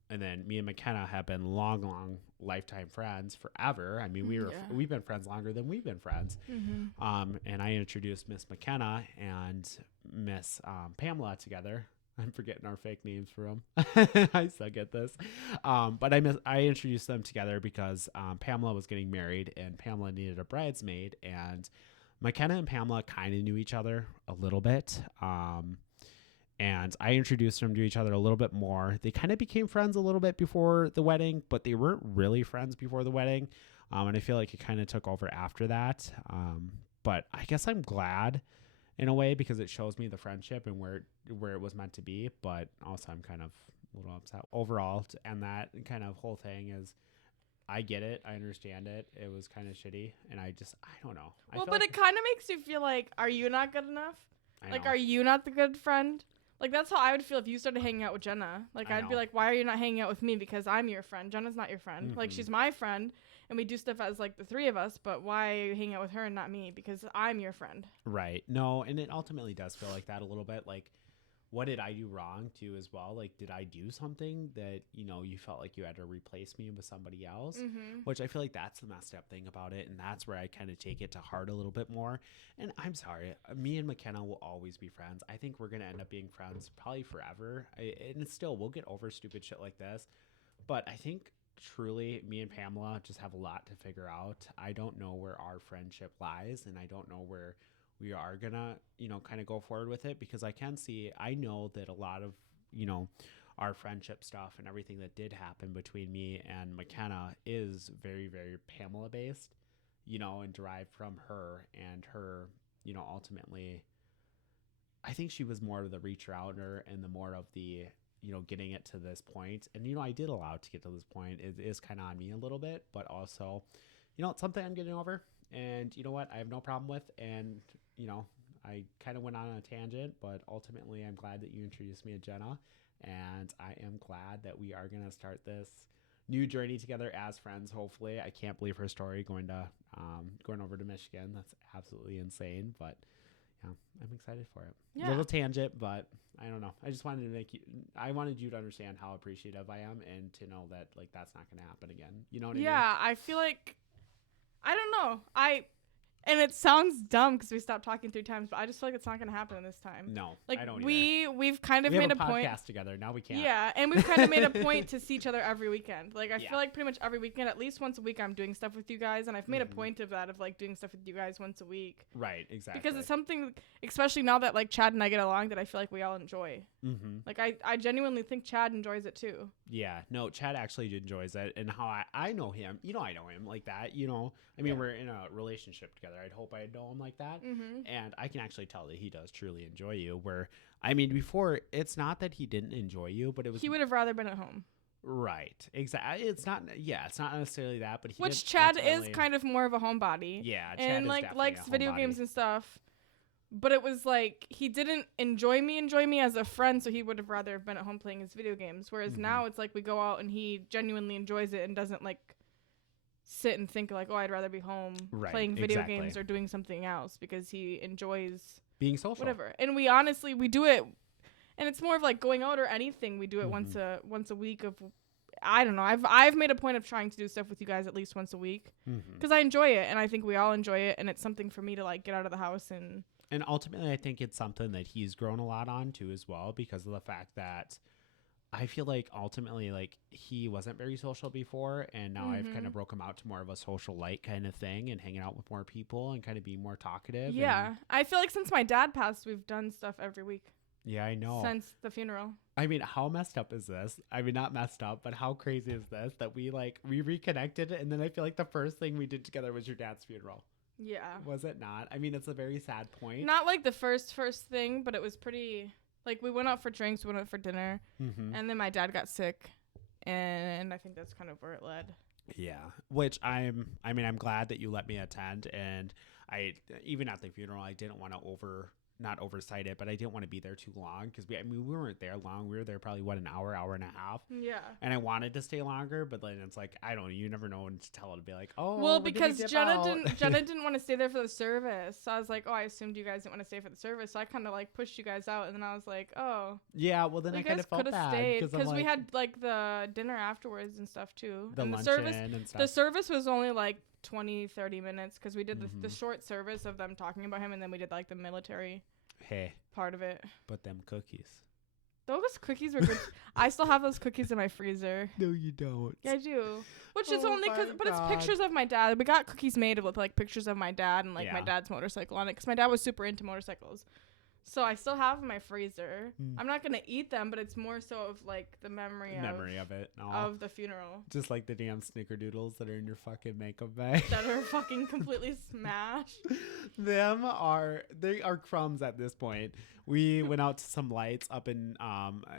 And then me and McKenna have been long lifetime friends forever. I mean, we've been friends longer than we've been friends. And I introduced Miss McKenna and Miss Pamela together. I'm forgetting our fake names for them. I suck at this. But I introduced them together because Pamela was getting married and Pamela needed a bridesmaid, and McKenna and Pamela kind of knew each other a little bit. And I introduced them to each other a little bit more. They kind of became friends a little bit before the wedding, but they weren't really friends before the wedding. And I feel like it kind of took over after that. But I guess I'm glad in a way because it shows me the friendship and where it was meant to be. But also I'm kind of a little upset overall. And that kind of whole thing is, I get it. I understand it. It was kind of shitty. And I don't know. Well, but it kind of makes you feel like, are you not good enough? I know. Are you not the good friend? Like, that's how I would feel if you started hanging out with Jenna. Like, I'd be like, why are you not hanging out with me? Because I'm your friend. Jenna's not your friend. Like, she's my friend, and we do stuff as, like, the three of us, but why are you hanging out with her and not me? Because I'm your friend. Right. No, and it ultimately does feel like that a little bit. Like, what did I do wrong, too, as well? Like, did I do something that, you felt like you had to replace me with somebody else? Which I feel like that's the messed up thing about it, and that's where I kind of take it to heart a little bit more. And I'm sorry, me and McKenna will always be friends. I think we're going to end up being friends probably forever. And still, we'll get over stupid shit like this. But I think truly me and Pamela just have a lot to figure out. I don't know where our friendship lies, and I don't know where we are gonna, kind of go forward with it, because I know that a lot of, our friendship stuff and everything that did happen between me and McKenna is very, very Pamela based, and derived from her and her, ultimately, I think she was more of the reacher outer and the more of the, getting it to this point. And, I did allow it to get to this point. It is kind of on me a little bit, but also, it's something I'm getting over. And you know what? I have no problem with. And, I kind of went on a tangent, but ultimately I'm glad that you introduced me to Jenna. And I am glad that we are going to start this new journey together as friends, hopefully. I can't believe her story going over to Michigan. That's absolutely insane. But yeah, I'm excited for it. Yeah. Little tangent, but I don't know. I just wanted to I wanted you to understand how appreciative I am and to know that, like, that's not going to happen again. You know what I mean? Yeah, I feel like, I don't know. And it sounds dumb because we stopped talking 3 times, but I just feel like it's not going to happen this time. No, like, I don't we've kind of we made have a point. podcast together. Now we can't. Yeah, and we've kind of made a point to see each other every weekend. Like, I feel like pretty much every weekend, at least once a week, I'm doing stuff with you guys, and I've made a point of that, of, like, doing stuff with you guys once a week. Right, exactly. Because it's something, especially now that, like, Chad and I get along, that I feel like we all enjoy. Like, I genuinely think Chad enjoys it, too. Yeah, no, Chad actually enjoys it, and how I know him, I know him like that, I mean, we're in a relationship together. I'd hope I know him like that, and I can actually tell that he does truly enjoy you, where, I mean, before, it's not that he didn't enjoy you, but it was... He would have rather been at home. Right, exactly. It's not necessarily that, but he Which Chad is kind of more of a homebody. Yeah, Chad and, is like, definitely likes a video homebody. games and stuff. But it was like, he didn't enjoy me as a friend, so he would have rather been at home playing his video games. Whereas now it's like we go out and he genuinely enjoys it and doesn't, like, sit and think like, oh, I'd rather be home playing video games or doing something else, because he enjoys being social. Whatever. And we honestly, we do it, and it's more of like going out or anything. We do it once a week of, I don't know. I've made a point of trying to do stuff with you guys at least once a week, because I enjoy it, and I think we all enjoy it, and it's something for me to, like, get out of the house and... And ultimately, I think it's something that he's grown a lot on, too, as well, because of the fact that I feel like ultimately, like, he wasn't very social before, and now I've kind of broke him out to more of a social light kind of thing and hanging out with more people and kind of being more talkative. Yeah. I feel like since my dad passed, we've done stuff every week. Yeah, I know. Since the funeral. I mean, how messed up is this? I mean, not messed up, but how crazy is this that we reconnected, and then I feel like the first thing we did together was your dad's funeral. Yeah. Was it not? I mean, it's a very sad point. Not like the first thing, but it was pretty, like, we went out for drinks, we went out for dinner, and then my dad got sick, and I think that's kind of where it led. Yeah, which I'm glad that you let me attend, and I even at the funeral I didn't want to not oversight it, but I didn't want to be there too long because we weren't there long. We were there probably an hour and a half. Yeah. And I wanted to stay longer, but then it's like I don't know. You never know when to tell it to be like, oh, Well, when did because we dip Jenna out? didn't want to stay there for the service, so I was like, oh, I assumed you guys didn't want to stay for the service, so I kind of like pushed you guys out, and then I was like, oh, Yeah, well then well, I you kind guys of felt could have bad stayed because because we had like the dinner afterwards and stuff too, the and luncheon the service and stuff. the service was only like 20-30 minutes because we did the Mhm. short service of them talking about him, and then we did like the military Hey, part of it. but them cookies. Those cookies were good. I still have those cookies in my freezer. No, you don't. Yeah, I do. Which is Oh only my but it's God. pictures of my dad. We got cookies made with like pictures of my dad and like my Yeah. dad's motorcycle on it because my dad was super into motorcycles. So I still have them in my freezer. Mm. I'm not gonna eat them, but it's more so of like the memory Memory of it. No. of the funeral Just like the damn snickerdoodles that are in your fucking makeup bag. that are fucking completely smashed. They are crumbs at this point. We went out to some lights up in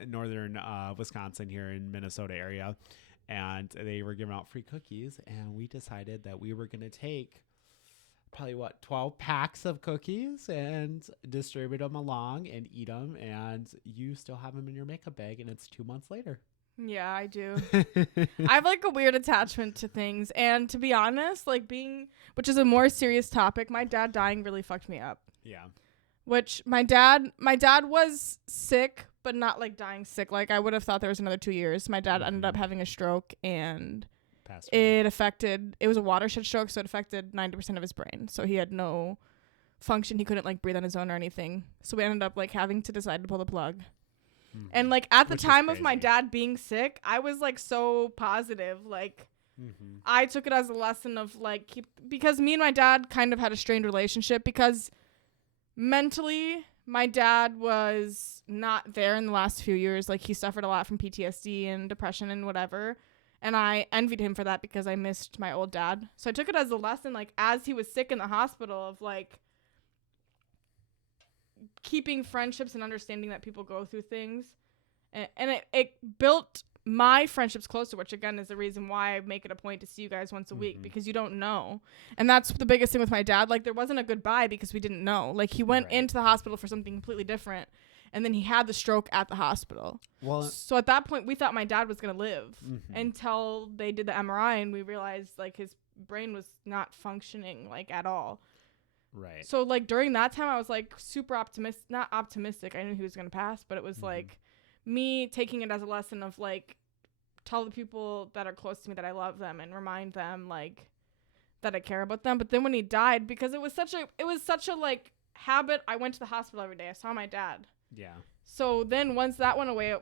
northern Wisconsin here in Minnesota area, and they were giving out free cookies, and we decided that we were gonna take probably 12 packs of cookies and distribute them along and eat them, and you still have them in your makeup bag, and it's 2 months later. Yeah, I do. I have like a weird attachment to things, and to be honest, which is a more serious topic, my dad dying really fucked me up. Yeah. Which my dad was sick, but not like dying sick. Like I would have thought there was another 2 years. My dad ended up having a stroke, and Passed away. it was a watershed stroke, so it affected 90% of his brain. So he had no function. He couldn't like breathe on his own or anything. So we ended up like having to decide to pull the plug. Mhm. And like at the Which is time of my crazy. dad being sick, I was like so positive. Like Mhm. I took it as a lesson of like because me and my dad kind of had a strained relationship because mentally my dad was not there in the last few years. Like he suffered a lot from PTSD and depression and whatever. And I envied him for that because I missed my old dad. So I took it as a lesson, like as he was sick in the hospital, of like keeping friendships and understanding that people go through things. And it built my friendships closer, which again is the reason why I make it a point to see you guys once a week, because you don't know. And that's the biggest thing with my dad. Like there wasn't a goodbye because we didn't know. Like he went into the hospital for something completely different, and then he had the stroke at the hospital. Well, So at that point we thought my dad was going to live until they did the MRI and we realized like his brain was not functioning like at all. right. So like during that time I was like super not optimistic. I knew he was going to pass, but it was like me taking it as a lesson of like tell the people that are close to me that I love them and remind them like that I care about them. But then when he died, because it was such a like habit, I went to the hospital every day. I saw my dad. Yeah. So then once that went away,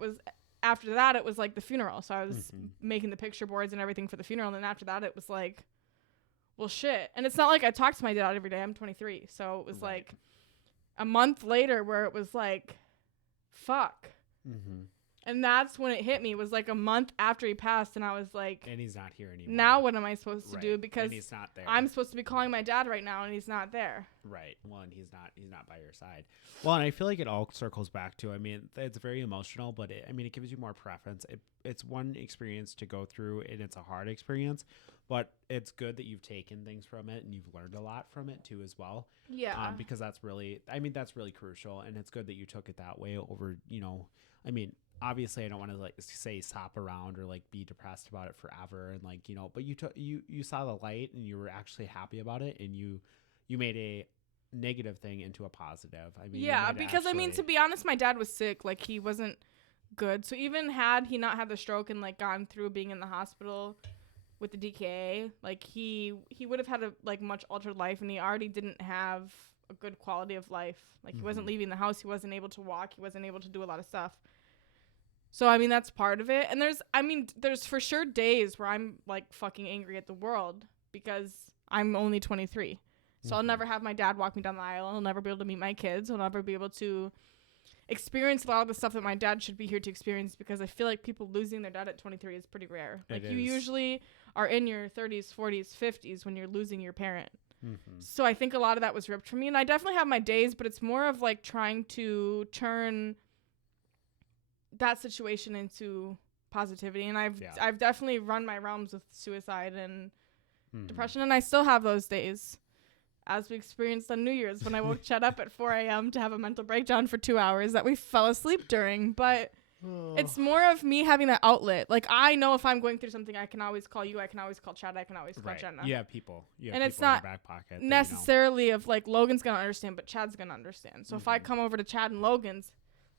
after that it was like the funeral. So I was making the picture boards and everything for the funeral, and then after that it was like, well shit. And it's not like I talk to my dad every day. I'm 23. So it was like a month later where it was like, fuck. And that's when it hit me. It was like a month after he passed, and I was like, And he's not here anymore. now what am I supposed to do? Because and he's not there. I'm supposed to be calling my dad right now, and he's not there. Right. Well, and he's not by your side. Well, and I feel like it all circles back to, I mean, it's very emotional, but it gives you more preference. It's one experience to go through, and it's a hard experience, but it's good that you've taken things from it and you've learned a lot from it too as well. Yeah. Because that's really crucial, and it's good that you took it that way over, obviously I don't want to like say sop around or like be depressed about it forever, and like, but you saw the light and you were actually happy about it, and you made a negative thing into a positive. Yeah, because to be honest, my dad was sick. Like he wasn't good. So even had he not had the stroke and like gone through being in the hospital with the DKA, like he would have had a like much altered life, and he already didn't have a good quality of life. Like he wasn't leaving the house, he wasn't able to walk, he wasn't able to do a lot of stuff. So that's part of it. And there's for sure days where I'm like fucking angry at the world because I'm only 23. So I'll never have my dad walk me down the aisle. I'll never be able to meet my kids. I'll never be able to experience a lot of the stuff that my dad should be here to experience, because I feel like people losing their dad at 23 is pretty rare. Like you usually are in your 30s, 40s, 50s when you're losing your parent. So I think a lot of that was ripped from me, and I definitely have my days, but it's more of like trying to turn that situation into positivity. And Yeah. I've definitely run my realms with suicide and Mhm. depression, and I still have those days. As we experienced on New Year's when I woke Chad up at 4 a.m. to have a mental breakdown for 2 hours that we fell asleep during. But it's more of me having that outlet. Like, I know if I'm going through something, I can always call you. I can always call Chad. I can always call right. Jenna. You have people. You have And people it's in your not back pocket. that you necessarily of like Logan's going to understand, but Chad's going to understand. So if I Mhm. come over to Chad and Logan's,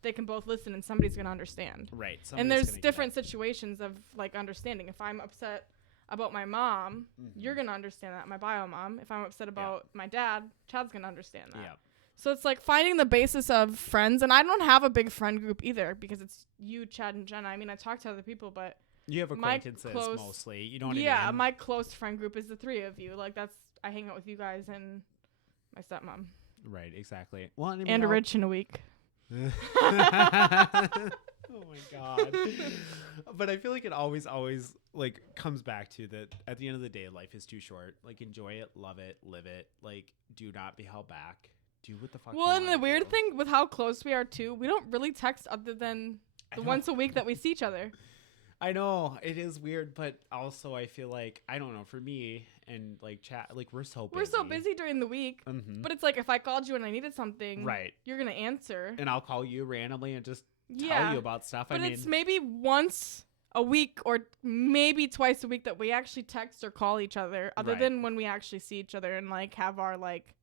they can both listen and somebody's going to understand. know. Right. And somebody's there's gonna get different situations of like understanding. If I'm upset about my mom, Mhm. you're going to understand that. My bio mom. If I'm upset about my dad, Chad's going to understand that. Yeah. So it's like finding the basis of friends. And I don't have a big friend group either because it's you, Chad, and Jenna. I mean, I talk to other people, but You have my acquaintances close- mostly. You know what yeah, I mean? my close friend group is the three of you. Like I hang out with you guys and my stepmom. Right. Exactly. Well, I mean, And Rich in a week. Oh my god. But I feel like it always like comes back to that at the end of the day, life is too short. Like, enjoy it, love it, live it. Like, do not be held back. Do what the fuck you Well, and the wanna weird do. thing with how close we are too, we don't really text other than I the know. once a week that we see each other. I know it is weird, but also I feel like, I don't know, for me and like chat, like we're so busy. We're so busy during the week, Mhm. but it's like if I called you and I needed something, Right. you're gonna answer. And I'll call you randomly and just tell Yeah, you about stuff. but I mean, it's maybe once a week or maybe twice a week that we actually text or call each other, other Right. than when we actually see each other and like have our like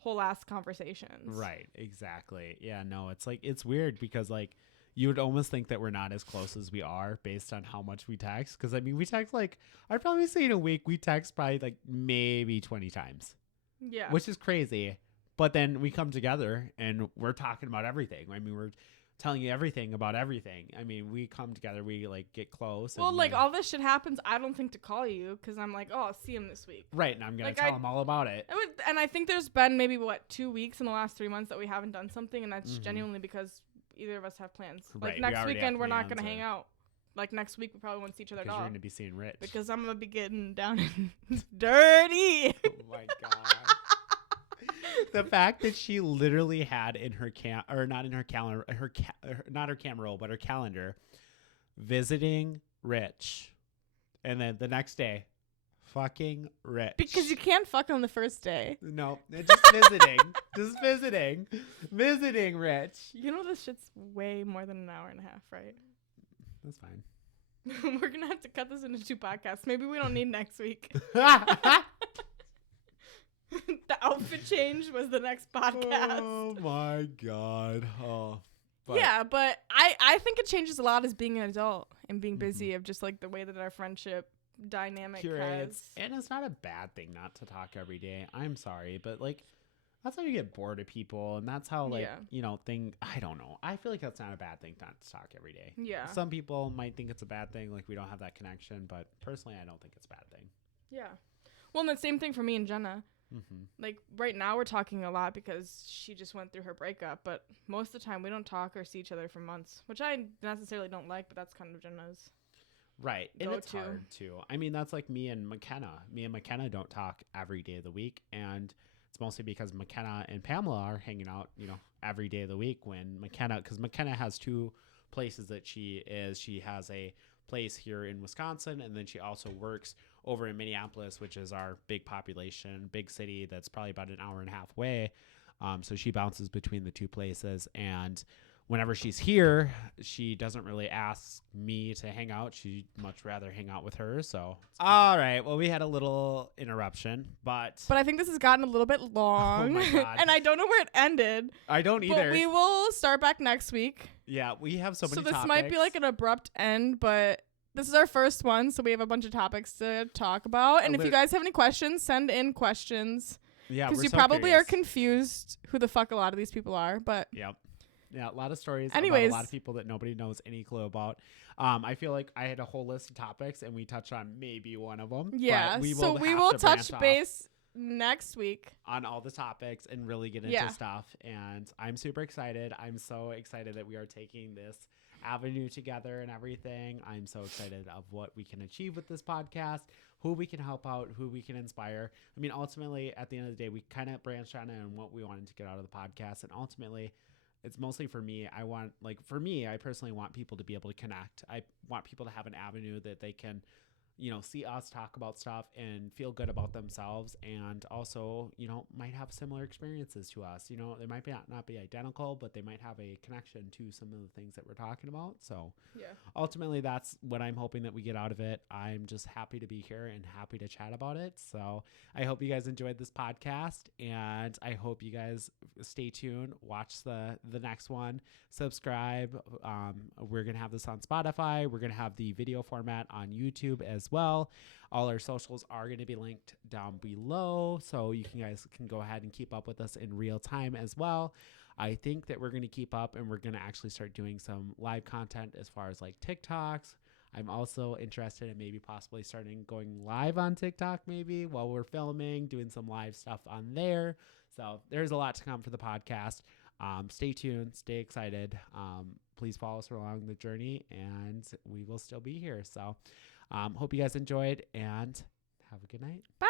whole ass conversations. right, exactly. Yeah, no, it's like, it's weird because like you would almost think that we're not as close as we are based on how much we text. Because I mean, we text like, I'd probably say in a week we text probably like maybe 20 times, Yeah. which is crazy. But then we come together and we're talking about everything. I mean, we're telling you everything about everything. I mean, we come together, we like get close. Well, and, like all this shit happens, I don't think to call you because I'm like, oh, I'll see him this week. right, and I'm gonna like, tell I- them all about it. And I think there's been maybe 2 weeks in the last 3 months that we haven't done something, and that's Mhm. genuinely because either of us have plans. Right, Like we next already have weekend, we're not plans gonna hang or- out. Like next week, we probably won't see each other Because at you're all gonna be seeing Rich. because I'm gonna be getting down and dirty. Oh my god. The fact that she literally had in her or not in her calendar, not her camera roll, but her calendar, visiting Rich, and then the next day, fucking Rich. Because you can't fuck on the first day. No, just visiting, visiting Rich. You know this shit's way more than an hour and a half, right? That's fine. We're gonna have to cut this into 2 podcasts. Maybe we don't need next week. The outfit change was the next podcast. Oh my god. Oh. Yeah, but I think it changes a lot as being an adult and being Mm-hmm. busy of just like the way that our friendship dynamic Curates. has. And it's not a bad thing not to talk every day. I'm sorry, but like that's how you get bored of people, and that's how like Yeah. I don't know. I feel like that's not a bad thing not to talk every day. Yeah. Some people might think it's a bad thing, like we don't have that connection, but personally, I don't think it's a bad thing. Yeah. Well, and the same thing for me and Jenna. Mm-hmm. Like right now we're talking a lot because she just went through her breakup, but most of the time we don't talk or see each other for months, which I necessarily don't like, but that's kind of Jenna's. Right, and it's Go-to. hard too. I mean, that's like me and McKenna. Me and McKenna don't talk every day of the week, and it's mostly because McKenna and Pamela are hanging out, every day of the week. Because McKenna has 2 places that she is. She has a place here in Wisconsin, and then she also works over in Minneapolis, which is our big population, big city that's probably about an hour and a half away. So she bounces between the 2 places, and whenever she's here, she doesn't really ask me to hang out. She'd much rather hang out with her. So, all right. Well, we had a little interruption, but But I think this has gotten a little bit long. Oh my God. And I don't know where it ended. I don't either. But we will start back next week. Yeah, we have so many this topics. might be like an abrupt end, but this is our first one, so we have a bunch of topics to talk about. And if you guys have any questions, send in questions. Yeah, Because we're you so probably are curious. confused who the fuck a lot of these people are. But Yep. Yeah, a lot of stories Anyways. about a lot of people that nobody knows any clue about. I feel like I had a whole list of topics, and we touched on maybe one of them. yeah, but we so will we have will to touch branch off base next week. on all the topics and really get into Yeah. stuff. And I'm super excited. I'm so excited that we are taking this avenue together and everything. I'm so excited of what we can achieve with this podcast, who we can help out, who we can inspire. I mean, ultimately, at the end of the day, we kind of branched on what we wanted to get out of the podcast. And ultimately, it's mostly for me. I personally want people to be able to connect. I want people to have an avenue that they can, see us talk about stuff and feel good about themselves, and also, might have similar experiences to us. They might not be identical, but they might have a connection to some of the things that we're talking about. So Yeah. ultimately, that's what I'm hoping that we get out of it. I'm just happy to be here and happy to chat about it. So I hope you guys enjoyed this podcast, and I hope you guys stay tuned, watch the next one, subscribe. We're going to have this on Spotify. We're going to have the video format on YouTube as well. All our socials are going to be linked down below, so you guys can go ahead and keep up with us in real time as well. I think that we're going to keep up, and we're going to actually start doing some live content as far as like TikToks. I'm also interested in maybe possibly starting going live on TikTok maybe while we're filming, doing some live stuff on there. So there's a lot to come for the podcast. Stay tuned, stay excited. Please follow us along the journey, and we will still be here. So hope you guys enjoyed, and have a good night. Bye.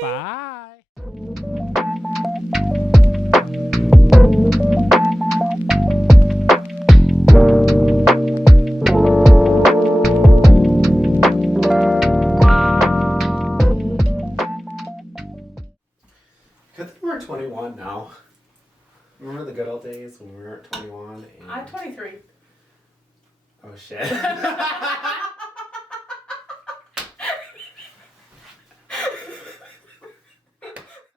Bye. Good thing we're 21 now. Remember the good old days when we weren't 21? I'm 23. Oh, shit.